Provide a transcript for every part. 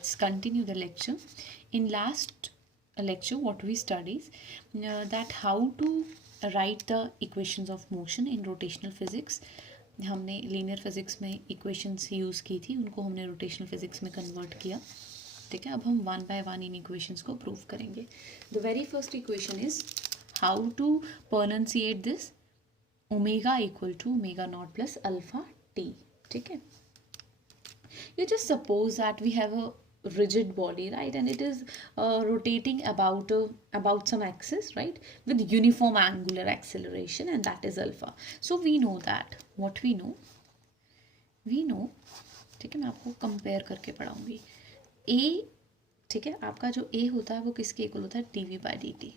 let's continue the lecture. In last lecture, what we studied that how to write the equations of motion in rotational physics. हमने linear physics में equations use की थी, उनको हमने rotational physics में convert किया. ठीक है, अब हम one by one in equations को prove करेंगे. The very first equation is how to pronunciate this omega equal to omega naught plus alpha t. ठीक है, you just suppose that we have a rigid body, right, and it is rotating about some axis, right, with uniform angular acceleration, and that is alpha. So we know that what we know ठीक है, मैं आपको compare करके पढ़ाऊंगी. a, ठीक है, आपका जो a होता है वो किसके इक्वल होता है, dv by dt.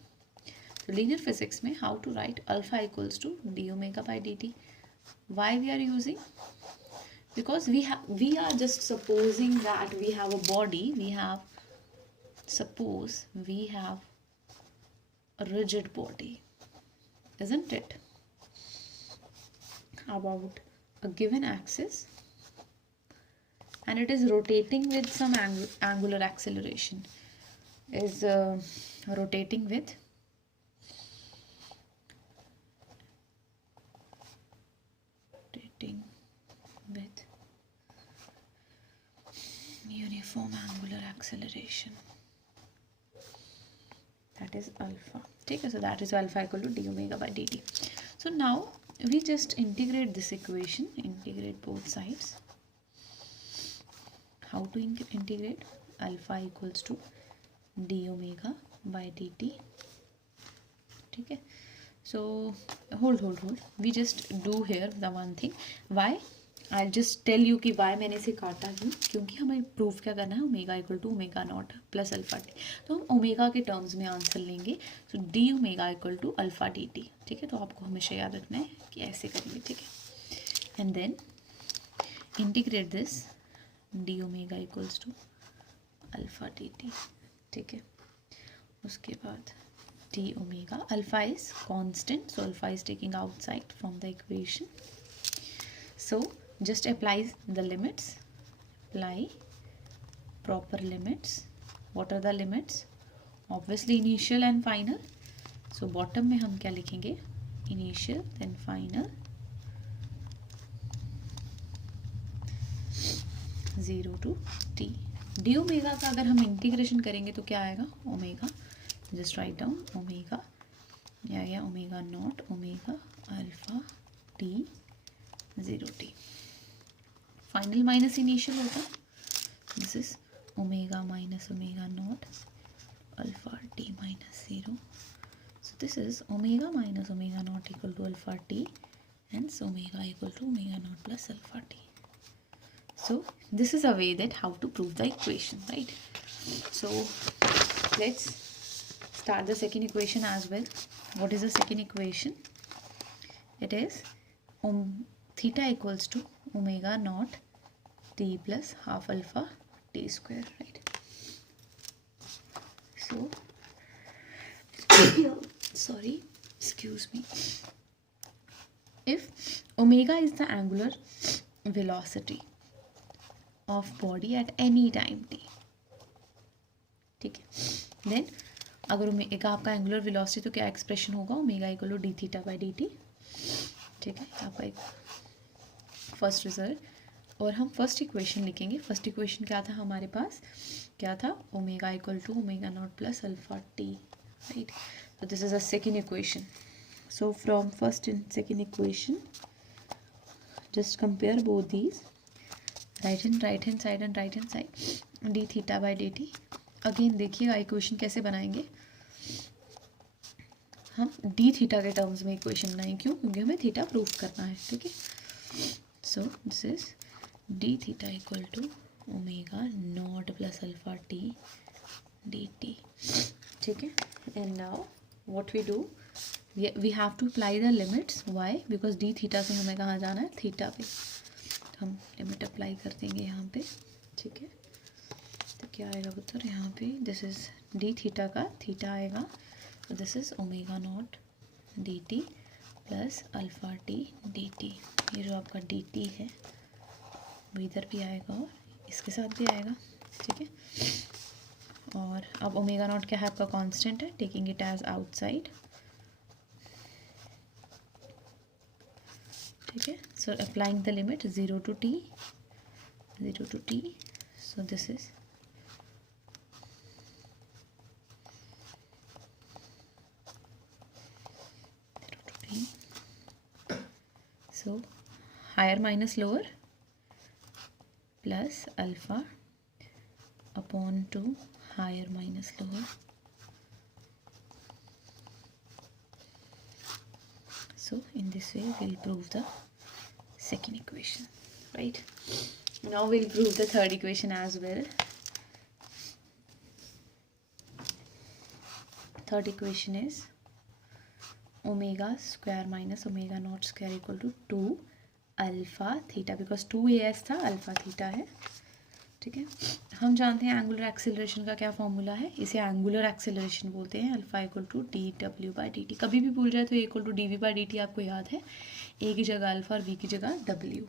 तो लीनियर फिजिक्स में how to write alpha equals to d omega by d t. Why we are using, because we are just supposing that we have a body, suppose we have a rigid body, isn't it, about a given axis, and it is rotating with some angular acceleration, is rotating with uniform angular acceleration, that is alpha. ठीक है, so that is alpha equal to d omega by dt. So now we just integrate this equation, integrate both sides. How to integrate? Alpha equals to d omega by dt. ठीक है, so hold, we just do here the one thing. Why? I'll just tell you कि why मैंने इसे काटा क्यों, क्योंकि हमें proof क्या करना है, omega equal to omega not plus alpha t. तो हम ओमेगा के टर्म्स में आंसर लेंगे. So d omega equal to alpha d t. ठीक है, तो आपको हमेशा याद रखना है कि ऐसे करेंगे. ठीक है, and then integrate this d omega equals to alpha d t. ठीक है, उसके बाद d omega, alpha is constant, so alpha is taking outside from the equation. So just apply the limits, apply proper limits. What are the limits? Obviously initial and final. So bottom में हम क्या लिखेंगे, initial then final, 0 to t. d omega का अगर हम integration करेंगे तो क्या आएगा, omega, just write down omega, ये आ गया omega not omega alpha t 0 t. Final minus initial होता है, this is omega minus omega not alpha t minus 0. So this is omega minus omega not equal to alpha t, and omega equal to omega not plus alpha t. So this is a way that how to prove the equation, right. So let's start the second equation as well. What is the second equation? It is theta equals to omega naught t plus half alpha t square, right? So sorry, excuse me. If omega is the angular velocity of body at any time t, ठीक है, then अगर omega आपका angular velocity तो क्या expression होगा, omega equal to d theta by d t. ठीक है, आपका एक फर्स्ट रिजल्ट. और हम फर्स्ट इक्वेशन लिखेंगे. फर्स्ट इक्वेशन क्या था हमारे पास, क्या था, omega equal to omega not plus alpha t, right. So this is a second equation. So from first and second equation, just compare both these, right hand side and right hand side, d theta by dt. Again देखिएगा equation कैसे बनाएंगे हम, D theta के terms में equation बनाएंगे. क्यों? क्योंकि हमें थीटा प्रूव करना है. ठीक है, so this is d theta equal to omega not plus alpha t d t. ठीक है, and now what we do, we have to apply the limits. Why? Because d theta से हमें कहाँ जाना है, थीटा पे. हम लिमिट अप्लाई कर देंगे यहाँ पे. ठीक है, तो क्या आएगा पुत्र यहाँ पे, दिस इज डी थीटा का थीटा आएगा, तो this is omega naught D T plus alpha t d T. ये जो आपका डी टी है वो इधर भी आएगा और इसके साथ भी आएगा. ठीक है, अब ओमेगा नॉट क्या है आपका कांस्टेंट है, टेकिंग इट एज आउटसाइड, ठीक है. So applying the limit 0 to t, so this is 0 to t. So higher minus lower plus alpha upon 2 higher minus lower. So in this way we'll prove the second equation, right? Now we'll prove the third equation as well. Third equation is omega square minus omega naught square equal to 2 alpha theta, because 2as था, alpha theta है, ठीक है. हम जानते हैं angular acceleration का क्या formula है, इसे एंगुलर एक्सेलरेशन बोलते हैं. अल्फ़ा इक्वल टू डी डब्ल्यू बाई डी टी. कभी भी भूल जाए तो equal to d v by d t आपको याद है, ए की जगह अल्फ़ा और वी की जगह डब्ल्यू.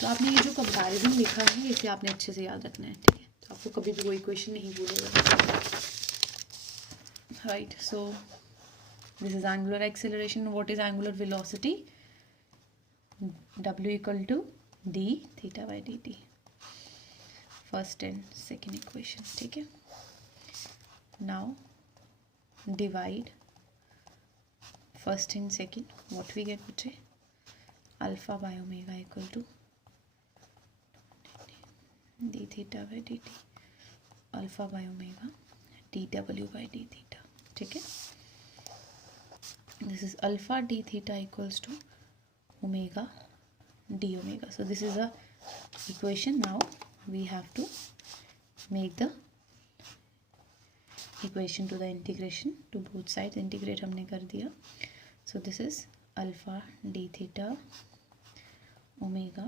तो आपने ये जो कंपैरिजन लिखा है इसे आपने अच्छे से याद रखना है, ठीक है. तो आपको कभी भी कोई इक्वेशन नहीं भूलेगा, right. So this is angular acceleration. What is angular velocity? W equal to d theta by dt. First and second equation, ठीक है. Now divide first and second. What we get बच्चे? Alpha by omega equal to d theta by dt. Alpha by omega dw by d theta, ठीक है. This is alpha d theta equals to omega d omega. So this is a equation. Now we have to make the equation to the integration to both sides. Integrate हमने कर दिया. So this is alpha d theta omega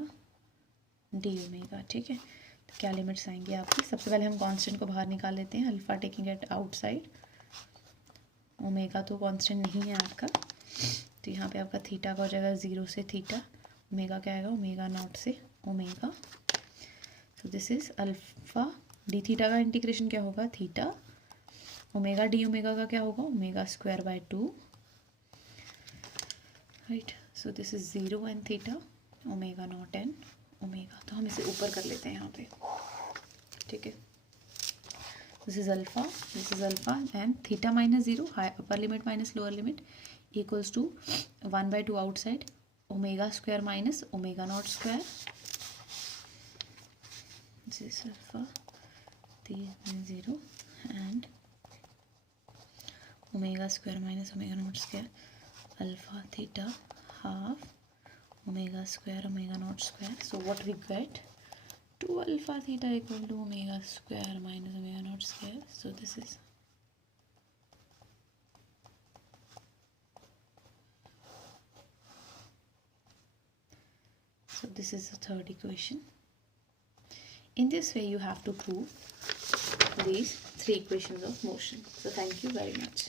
d omega, ठीक है. तो क्या limits आएंगे आपकी? सबसे पहले हम कांस्टेंट को बाहर निकाल लेते हैं. Alpha taking at outside, omega तो कांस्टेंट नहीं है आपका, तो यहाँ पे आपका थीटा का हो जाएगा 0 से थीटा, ओमेगा क्या आएगा, ओमेगा नॉट से omega. So this is alpha D theta का इंटीग्रेशन क्या होगा, थीटा. ओमेगा डी ओमेगा का क्या होगा, omega square by 2, right. So this is 0 and theta, omega naught and omega. तो हम इसे ऊपर कर लेते हैं यहाँ पे, ठीक है. This is alpha and theta minus 0, upper limit minus lower limit equals to 1 by 2 outside, omega square minus omega naught square. This is alpha 0 and omega square minus omega naught square, alpha theta half omega square omega naught square. So what we get, 2 alpha theta equal to omega square minus omega naught square. So this is So this is the third equation. In this way you have to prove these 3 equations of motion. So thank you very much.